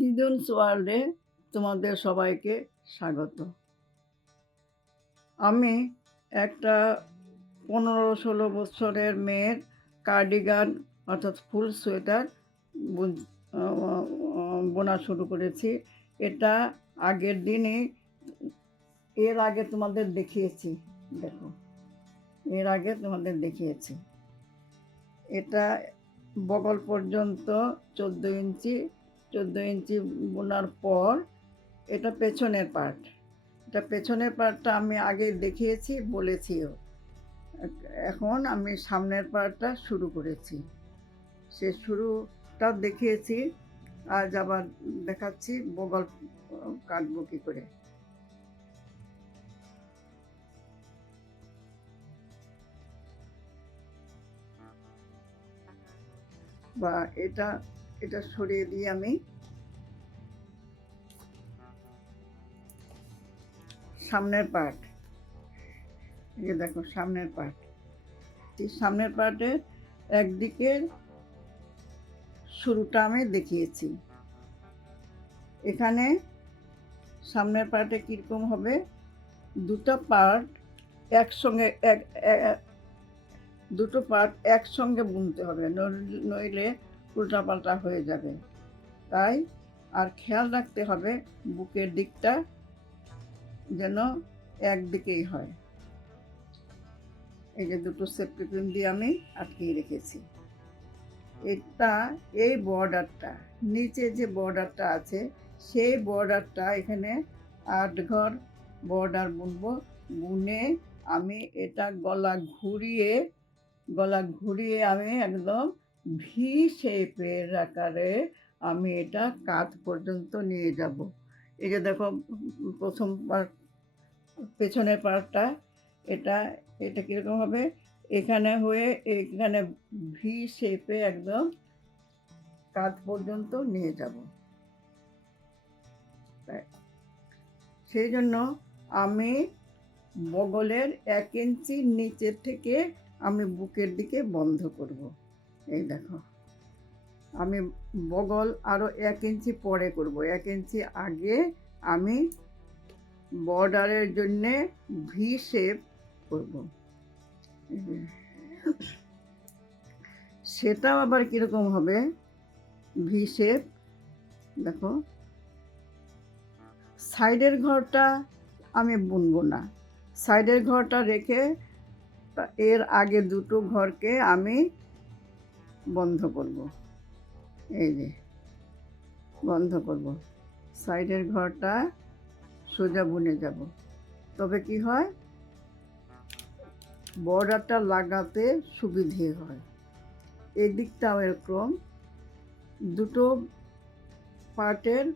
দিদুনস ওয়ার্ল্ডে তোমাদের সবাইকে স্বাগত। আমি একটা পনেরো ষোলো বছরের মেয়ের কার্ডিগান অর্থাৎ ফুল সোয়েটার বুন- শুরু করেছি। এটা আগের দিনে এর আগে তোমাদের দেখিয়েছি। দেখো, এর আগে তোমাদের দেখিয়েছি। এটা বগল পর্যন্ত চোদ্দ ইঞ্চি চোদ্দ ইঞ্চি বোনার পর এটা পেছনের পার্ট এটা পেছনের পার্টটা আমি আগে দেখিয়েছি, বলেছিও। এখন আমি সামনের পার্টটা শুরু করেছি। সে শুরুটা দেখিয়েছি, আজ আবার দেখাচ্ছি, বগল কাটবো কী করে। বা এটা এটা সরিয়ে দিই আমি। সামনের পার্ট এই দেখো, সামনের পার্ট সামনের পার্টের একদিকে শুরুটা আমি দেখিয়েছি। এখানে সামনের পার্টে কীরকম হবে? দুটো পার্ট একসঙ্গে এক দুটো পার্ট একসঙ্গে বুনতে হবে। নইলে উল্টাপাল্টা হয়ে যাবে। তাই আর খেয়াল রাখতে হবে বুকের দিকটা যেন একদিকেই হয়। এই যে দুটো সেফটি পিন দিয়ে আমি আটকিয়ে রেখেছি। এটা এই বর্ডারটা, নিচে যে বর্ডারটা আছে, সেই বর্ডারটা এখানে আট ঘর বর্ডার বুনবো। বুনে আমি এটা গলা ঘুরিয়ে গলা ঘুরিয়ে আমি একদম ভি শেপের আকারে আমি এটা কাঁধ পর্যন্ত নিয়ে যাব। এই যে দেখো, প্রথম পার্ট পেছনের পার্টটা এটা এটা কীরকম হবে? এখানে হয়ে এখানে ভি শেপে একদম কাঁধ পর্যন্ত নিয়ে যাব। সেই জন্য আমি বগলের এক ইঞ্চি নিচের থেকে আমি বুকের দিকে বন্ধ করব। এই দেখো। আমি বগল আরও এক ইঞ্চি পরে করব। এক ইঞ্চি আগে আমি বর্ডারের জন্যে ভি শেপ করব। সেটাও আবার কীরকম হবে? V shape. দেখো। সাইডের ঘরটা আমি বুনবো না। সাইডের ঘরটা রেখে এর আগে দুটো ঘরকে আমি বন্ধ করব। এই যে, বন্ধ করব। সাইডের ঘরটা সোজা বুনে যাব। তবে কি হয়? বর্ডারটা লাগাতে সুবিধে হয়। এদিকটাও এরকম। দুটো পার্টের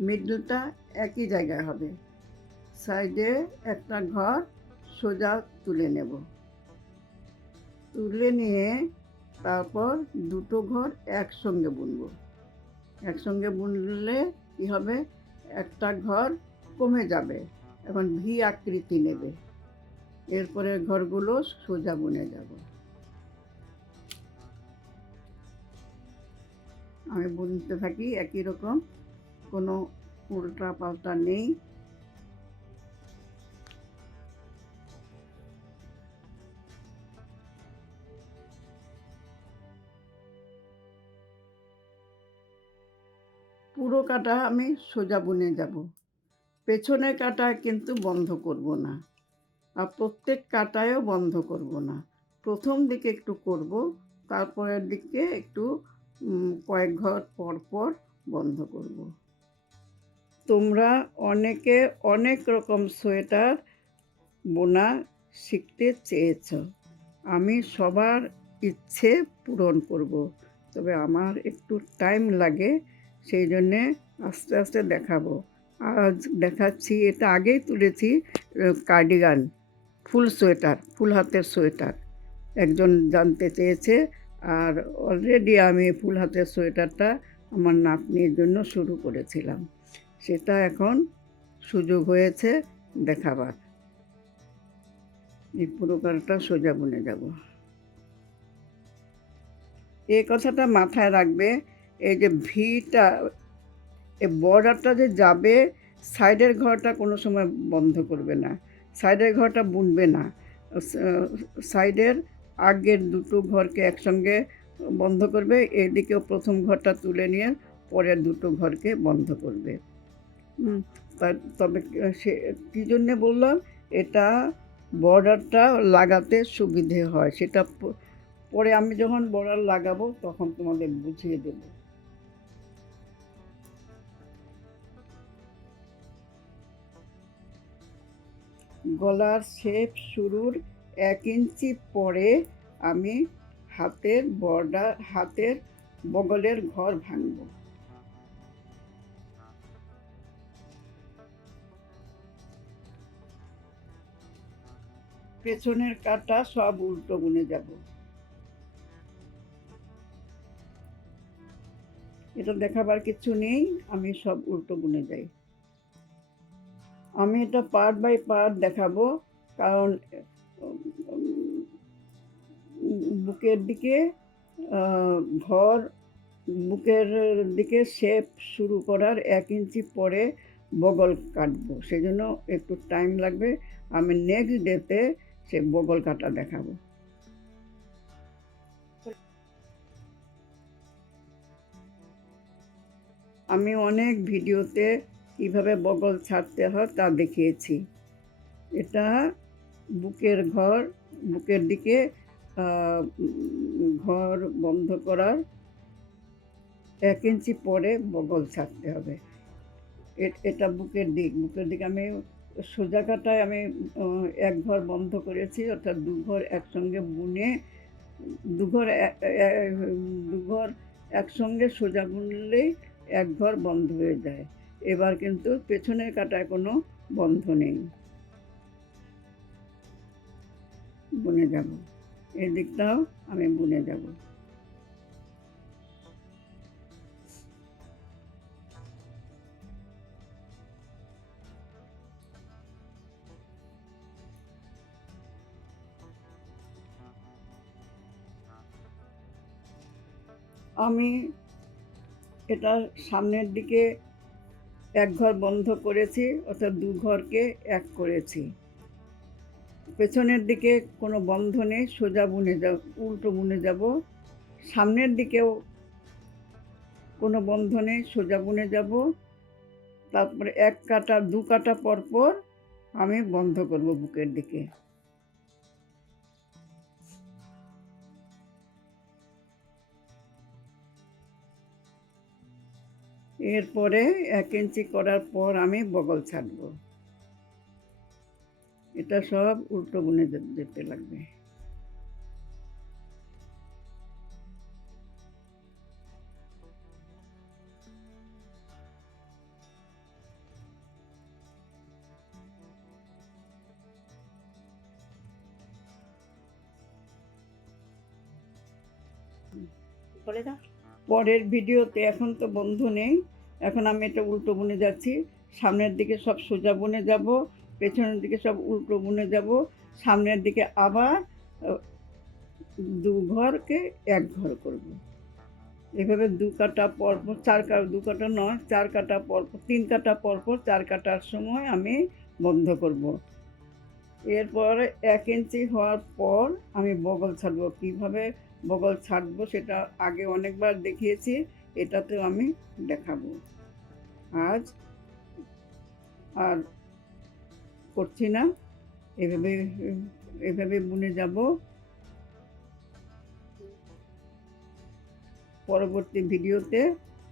মিডলটা একই জায়গায় হবে। সাইডে একটা ঘর সোজা তুলে নেব। তুলে নিয়ে তারপর দুটো ঘর একসঙ্গে বুনবো। একসঙ্গে বুনলে কি হবে? একটা ঘর কমে যাবে, এখন ভি আকৃতি নেবে। এরপরে ঘরগুলো সোজা বুনে যাব। আমি বুনতে থাকি একই রকম, কোনো উল্টা পাল্টা নেই। পুরো কাটা আমি সোজা বুনে যাব। পেছনের কাটা কিন্তু বন্ধ করব না। আর প্রত্যেক কাটায়ও বন্ধ করব না। প্রথম দিকে একটু করব, তারপরের দিকে একটু কয়েক ঘর পর পর বন্ধ করব। তোমরা অনেকে অনেক রকম সোয়েটার বোনা শিখতে চেয়েছ। আমি সবার ইচ্ছে পূরণ করব। তবে আমার একটু টাইম লাগে। সেই জন্যে আস্তে আস্তে দেখাবো। আজ দেখাচ্ছি, এটা আগেই তুলেছি কার্ডিগান, ফুল সোয়েটার, ফুল হাতের সোয়েটার। একজন জানতে চেয়েছে, আর অলরেডি আমি ফুল হাতের সোয়েটারটা আমার নাতনির জন্য শুরু করেছিলাম। সেটা এখন সুযোগ হয়েছে দেখাবার। এই পুরো কালটা সোজা বুনে যাব। এই কথাটা মাথায় রাখবে এই যে ভিটা এই বর্ডারটা যে যাবে সাইডের ঘরটা কোনো সময় বন্ধ করবে না। সাইডের ঘরটা বুনবে না। সাইডের আগের দুটো ঘরকে একসঙ্গে বন্ধ করবে এদিকেও প্রথম ঘরটা তুলে নিয়ে পরের দুটো ঘরকে বন্ধ করবে। তবে সে কী জন্যে বললাম? এটা বর্ডারটা লাগাতে সুবিধে হয়। সেটা পরে আমি যখন বর্ডার লাগাবো তখন তোমাদের বুঝিয়ে দেবো। গলার শেপ শুরুর এক ইঞ্চি পরে আমি হাতের বর্ডার, হাতের বগলের ঘর ভাঙবো। পেছনের কাটা সব উল্টো গুনে যাব। এটা দেখাবার কিছু নেই, আমি সব উল্টো গুনে যাই। আমি এটা পার্ট বাই পার্ট দেখাবো। কারণ বুকের দিকে ঘর, বুকের দিকে শেপ শুরু করার এক ইঞ্চি পরে বগল কাটবো। সেই জন্য একটু টাইম লাগবে। আমি নেক্সট ডেতে সে বগল কাটা দেখাবো। আমি অনেক ভিডিওতে কীভাবে বগল ছাড়তে হয় তা দেখিয়েছি। এটা বুকের ঘর, বুকের দিকে ঘর বন্ধ করার এক ইঞ্চি পরে বগল ছাড়তে হবে। এটা বুকের দিক বুকের দিক আমি সোজা কাটায় আমি এক ঘর বন্ধ করেছি, অর্থাৎ দু ঘর একসঙ্গে বুনে, দু ঘর দু ঘর একসঙ্গে সোজা বুনলেই এক ঘর বন্ধ হয়ে যায়। এবার কিন্তু পেছনের কাটায় কোনো বন্ধ নেই। বুনে যাব। এই দিকটাও আমি বুনে যাব। আমি এটা সামনের দিকে এক ঘর বন্ধ করেছি, অর্থাৎ দু ঘরকে এক করেছি। পেছনের দিকে কোনো বন্ধ নেই সোজা বুনে যাব, উল্টো বুনে যাব, সামনের দিকেও কোনো বন্ধ নেই সোজা বুনে যাব, তারপরে এক কাটা, দু কাটা পর পর আমি বন্ধ করব বুকের দিকে। এরপরে এক ইঞ্চি করার পর আমি বগল ছাড়বো। এটা সব উল্টো যে- যেতে লাগবে। বলে দাও। পরের ভিডিওতে, এখন তো বন্ধু নেই। এখন আমি এটা উল্টো বুনে যাচ্ছি। সামনের দিকে সব সোজা বুনে যাব, পেছনের দিকে সব উল্টো বুনে যাব। সামনের দিকে আবার দু ঘরকে এক ঘর করব। এভাবে দু কাটা পরপর, চার কাটা দু কাটা নয়, চার কাটা পরপর, তিন কাটা পরপর, চার কাটার সময় আমি বন্ধ করব। এরপর এক ইঞ্চি হওয়ার পর আমি বগল ছাড়বো। কীভাবে বগল ছাড়বো সেটা আগে অনেকবার দেখিয়েছি এটাতেও আমি দেখাবো। আজ আর করছি না। এভাবে এভাবে বুনে যাব। পরবর্তী ভিডিওতে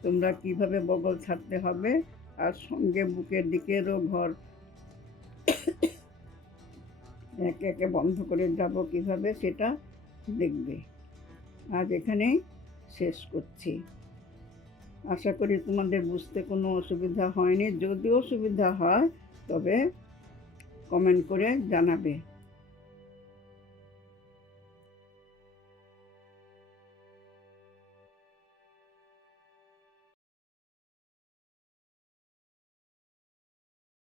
তোমরা কীভাবে বগল ছাড়তে হবে, আর সঙ্গে বুকের দিকেরও ঘর একে একে বন্ধ করে যাব কীভাবে সেটা দেখবে। আজ এখানেই শেষ করছি। আশা করি তোমাদের বুঝতে কোনো অসুবিধা হয়নি। যদি অসুবিধা হয়, তবে কমেন্ট করে জানাবে।